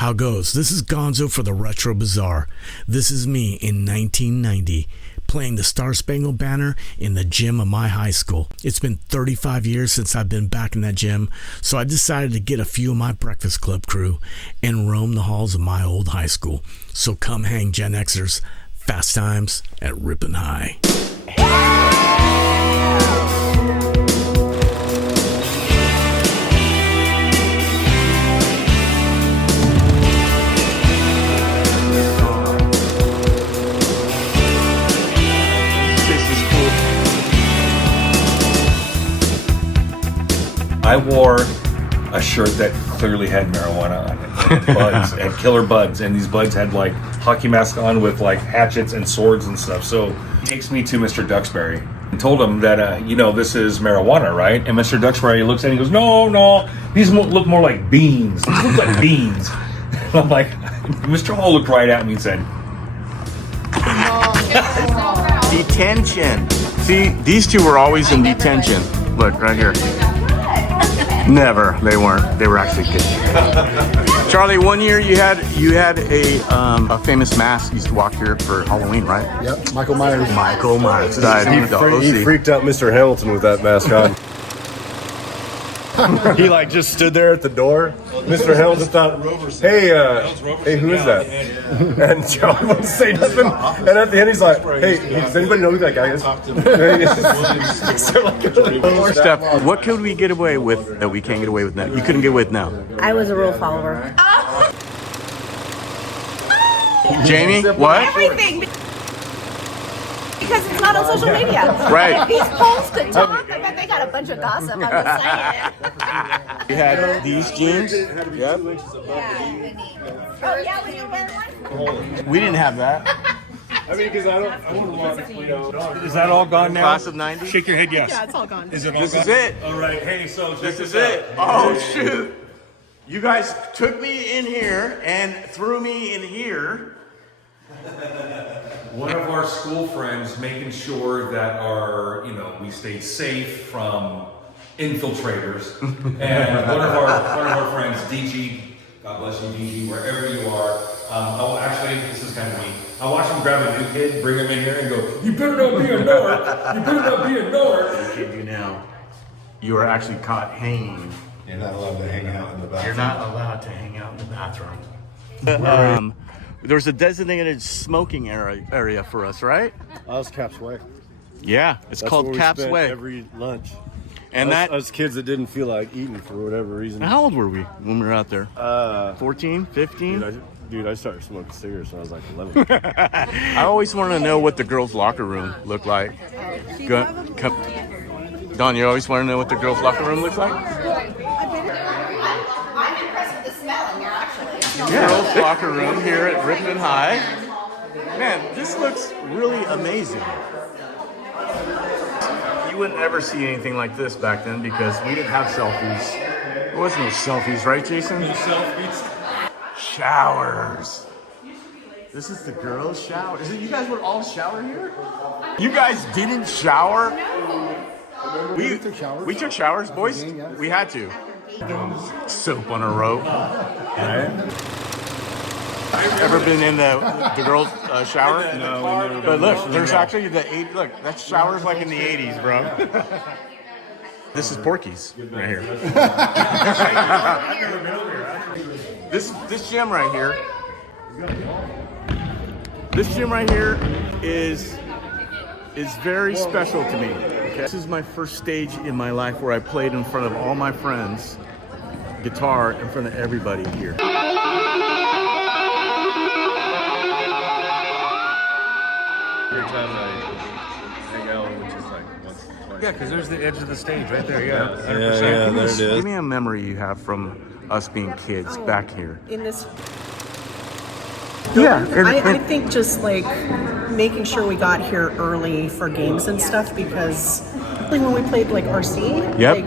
How goes? This is Gonzo for the Retro Bazaar. This is me in 1990 playing the Star Spangled Banner in the gym of my high school. It's been 35 years since I've been back in that gym, so I decided to get a few of my Breakfast Club crew and roam the halls of my old high school. So come hang Gen Xers. Fast times at Ripon High. I wore a shirt that clearly had marijuana on it, and buds, and killer buds, and these buds had like hockey masks on with like hatchets and swords and stuff. So he takes me to Mr. Duxbury and told him that, this is marijuana, right? And Mr. Duxbury looks at it and he goes, no, these look more like beans. These look like beans. And I'm like, Mr. Hall looked right at me and said, detention. See, these two were always in detention. Look, right here. Never, they weren't. They were actually good. Charlie, one year you had a famous mask. You used to walk here for Halloween, right? Yep, Michael Myers. Michael Myers died. He freaked out Mr. Hamilton with that mask on. He just stood there at the door. Mr. Hamilton thought, hey, who is that? And Charlie wouldn't say nothing. And at the end, he's like, hey, does anybody know who that guy is? Steph, what could we get away with that we can't get away with now? You couldn't get away with now. I was a rule follower. Jamie, what? Everything. Because it's not on social media. Right. If these polls could talk, I bet they got a bunch of gossip. I'm just saying. You had these jeans. Yep. Yeah. Oh, yeah, when you wear one? We didn't have that. I mean, because I wouldn't want to, is that all gone now? Class of 90? Shake your head, yes. Yeah, it's all gone. Is it all This gone? is it. All right, hey, so This is it. Oh, shoot. You guys took me in here and threw me in here. One of our school friends making sure that we stay safe from infiltrators, and one of our friends, DG, God bless you, DG, wherever you are. This is kind of me. I watch him grab a new kid, bring him in here, and go, "You better not be a narc. You better not be a narc." I kid you now. You are actually caught hanging. You're not allowed to hang out in the bathroom. You're not allowed to hang out in the bathroom. There's a designated smoking area for us, right? That was Cap's Way. Yeah, it's That's called where we Cap's spent Way. every lunch. And us kids that didn't feel like eating for whatever reason. How old were we when we were out there? 14, 15? Dude, I started smoking cigarettes when I was like 11. I always wanted to know what the girls' locker room looked like. Don, you always want to know what the girls' locker room looks like? I'm impressed with the smell in here, actually. Girls' locker room here at Ripon High. Man, this looks really amazing. You wouldn't ever see anything like this back then because we didn't have selfies. There was no selfies, right, Jason? No selfies. Showers. This is the girls' shower. Is it you guys would all shower here? You guys didn't shower? We took showers, boys. We had to. Soap on a rope. Ever been in the girls' shower? No, we never. But look, there's actually look, that shower's like in the 80s, bro. This is Porky's right here. This gym right here. This gym right here is very special to me. Okay? This is my first stage in my life where I played in front of all my friends, guitar in front of everybody here. Every time I hang out, which is like once or twice. Yeah, because there's the edge of the stage right there. Yeah, 100%. Yeah, there it is. Give me a memory you have from us being kids back here. In this, Yeah, I think just like making sure we got here early for games and stuff, because when we played like RC, Yep. like,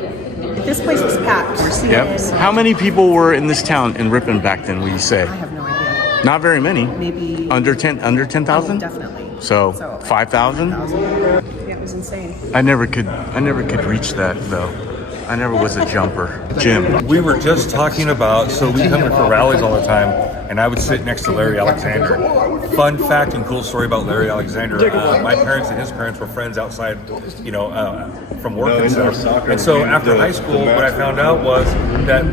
this place was packed. RC is, How many people were in this town in Ripon back then, would you say? I have no idea. Not very many. Maybe Under 10,000? Definitely. So 5,000? Yeah, it was insane. I never could reach that though. I never was a jumper. Jim. We were just talking about, so we come in for rallies all the time, and I would sit next to Larry Alexander. Fun fact and cool story about Larry Alexander. My parents and his parents were friends outside, from work and stuff. And so after high school, what I found out was that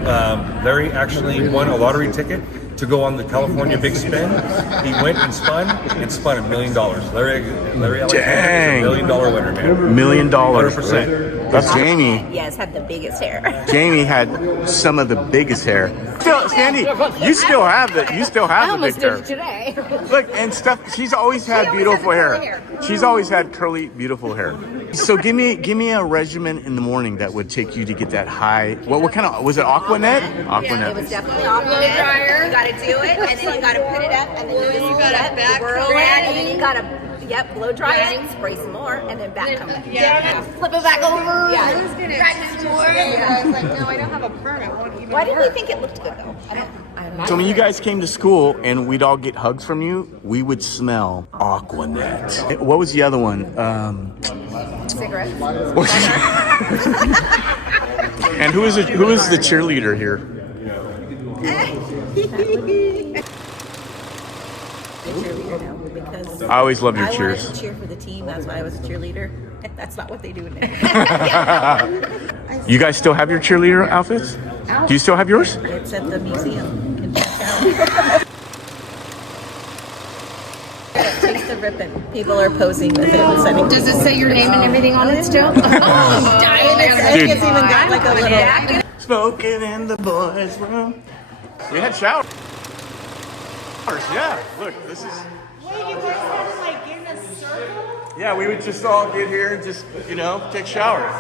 Larry actually won a lottery ticket to go on the California Big Spin. He went and spun $1 million. Larry Alexander is $1 million winner, man. $1 million. 100%. That's Jamie. Yes, had the biggest hair. Jamie had some of the biggest hair. Still, Sandy, you still have the big hair. Today. Look, and stuff. She's always had beautiful hair. She's always had curly, beautiful hair. So give me a regimen in the morning that would take you to get that high. What kind of was it? Aquanet? Aquanet. It was definitely Aquanet. Dryer. You got to do it, and then you got to put it up, and then you got to whirl it, and then you got to blow dry it, spray some more, and then back come back. Yeah. Flip it back over. Yeah. I was gonna back some more. I was like, no, I don't have a permit. Why did we think it looked good though? So when you guys came to school and we'd all get hugs from you, we would smell Aquanet. What was the other one? Cigarettes. And who is the cheerleader here? Because I always love your I cheers. wanted to cheer for the team. That's why I was a cheerleader. That's not what they do now. You guys still have your cheerleader outfits? Do you still have yours? It's at the museum in town. Taste the Ripon. People are posing with it and sending. Does it say your name and everything on it still? I think it's even got like a little. Smoking in the boys' room. We had showers. Yeah, look, this is. Wait, you guys had like in a circle? Yeah, we would just all get here and just, take showers.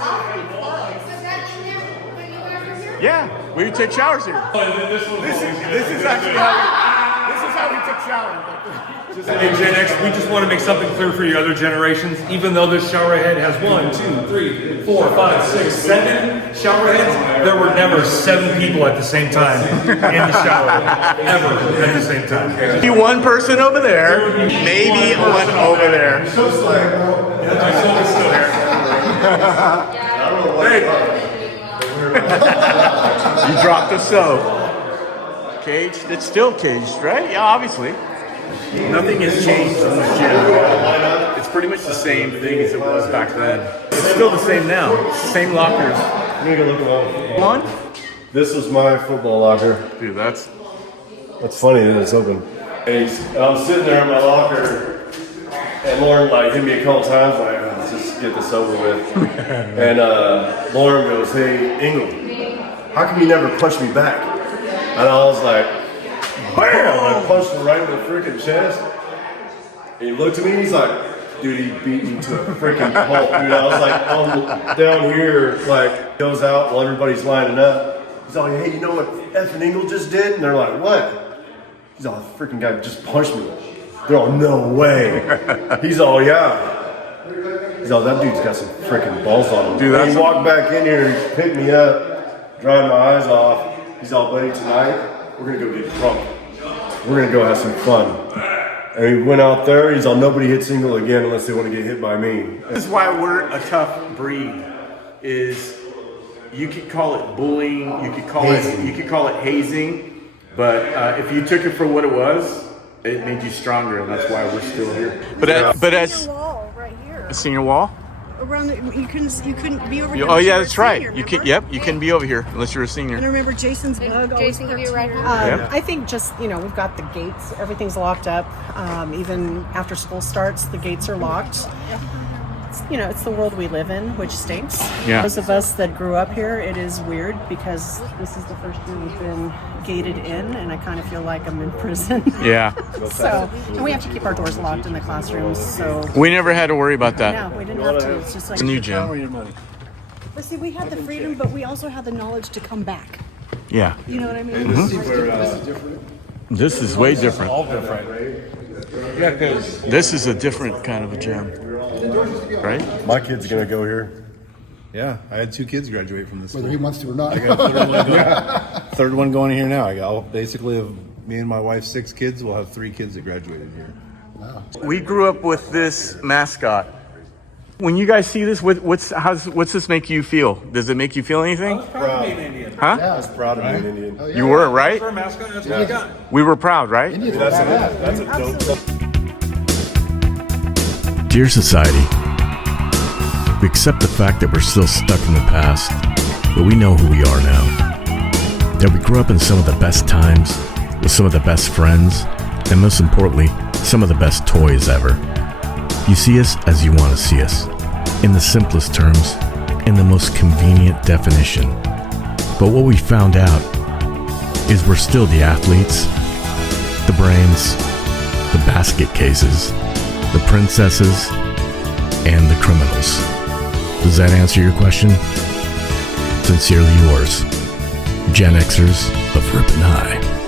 Yeah, we would take showers here. This is actually how we took showers. Hey, GenX, we just want to make something clear for your other generations. Even though this shower head has 1, 2, 3, 4, 5, 6, 7 shower heads, there were never 7 people at the same time in the shower. Ever at the same time. Maybe one person over there, maybe one over there. You dropped the soap. Caged? It's still caged, right? Yeah, obviously. Nothing has changed in this gym. It's pretty much the same thing as it was back then. It's still the same now. Same lockers. I'm gonna go look around. One? This is my football locker. Dude, that's funny that it's open. And I'm sitting there in my locker, and Lauren hit me a couple times, let's just get this over with. And Lauren goes, "Hey, Engel, how come you never punched me back?" And I was like, BAM! I punched him right in the freaking chest. And he looked at me and he's like, dude, he beat me to a freaking pulp, dude. I was like, down here, goes out while everybody's lining up. He's like, hey, you know what effing Engel just did? And they're like, what? He's all, the freaking guy just punched me. They're all, no way. He's all, yeah. He's all, that dude's got some freaking balls on him. Dude, and he walked back in here and picked me up, dried my eyes off. He's all, buddy, tonight, we're gonna go get drunk. We're gonna go have some fun. And he went out there, he's all, nobody hits Engel again unless they want to get hit by me. This is why we're a tough breed. Is you could call it bullying, you could call it hazing, but if you took it for what it was, it made you stronger, and that's why we're still here. but as Wall right here. a senior wall. Around you couldn't be over here. Oh unless you yeah, were a that's right. senior, You can. remember? Yep, you can be over here unless you're a And I senior. remember Jason's bug. Jason give you a ride home? Yeah. I think just, we've got the gates, everything's locked up. Even after school starts, the gates are locked. It's the world we live in, which stinks. Yeah. Those of us that grew up here, it is weird because this is the first year we've been gated in, and I kind of feel like I'm in prison. Yeah. So, and we have to keep our doors locked in the classrooms, so. We never had to worry about that. No, we didn't have to. It's just like. It's a new gym. But see, we had the freedom, but we also had the knowledge to come back. Yeah. You know what I mean? This is way different. All different. Yeah, because This is a different kind of a gym, right? My kid's gonna go here. Yeah, I had 2 kids graduate from this Whether school. he wants to or not. I got third one going here now. I'll basically, me and my wife, 6 kids. We'll have 3 kids that graduated here. We grew up with this mascot, When you guys see this, what's this make you feel? Does it make you feel anything? Proud to be an Indian. Huh? I was proud of being Indian. Oh, yeah. You were, right? For a mascot, that's what we got. We were proud, right? Indians That's were bad. a dope. Dear society, we accept the fact that we're still stuck in the past, but we know who we are now. That we grew up in some of the best times, with some of the best friends, and most importantly, some of the best toys ever. You see us as you want to see us, in the simplest terms, in the most convenient definition. But what we found out is we're still the athletes, the brains, the basket cases, the princesses, and the criminals. Does that answer your question? Sincerely yours, Gen Xers of Ripon Ca.